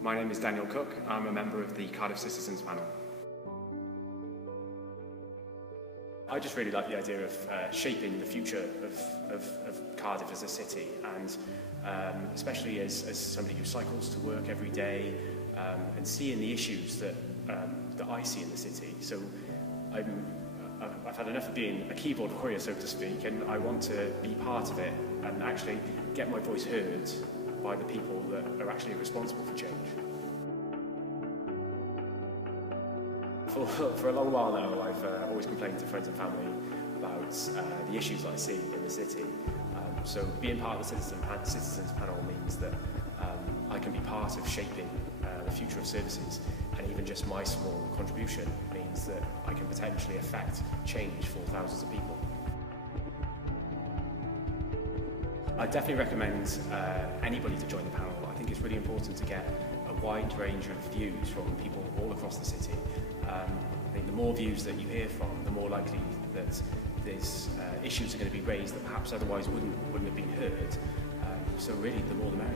My name is Daniel Cook. I'm a member of the Cardiff Citizens Panel. I just really like the idea of shaping the future of Cardiff as a city, and especially as somebody who cycles to work every day and seeing the issues that I see in the city. So I've had enough of being a keyboard warrior, so to speak, and I want to be part of it and actually get my voice heard by the people that are actually responsible for change. For a long while now, I've always complained to friends and family about the issues that I see in the city. So being part of the Citizens Panel means that I can be part of shaping the future of services, and even just my small contribution means that I can potentially affect change for thousands of people. I definitely recommend anybody to join the panel. I think it's really important to get a wide range of views from people all across the city. I think the more views that you hear from, the more likely that these issues are going to be raised that perhaps otherwise wouldn't have been heard. So really, the more the merrier.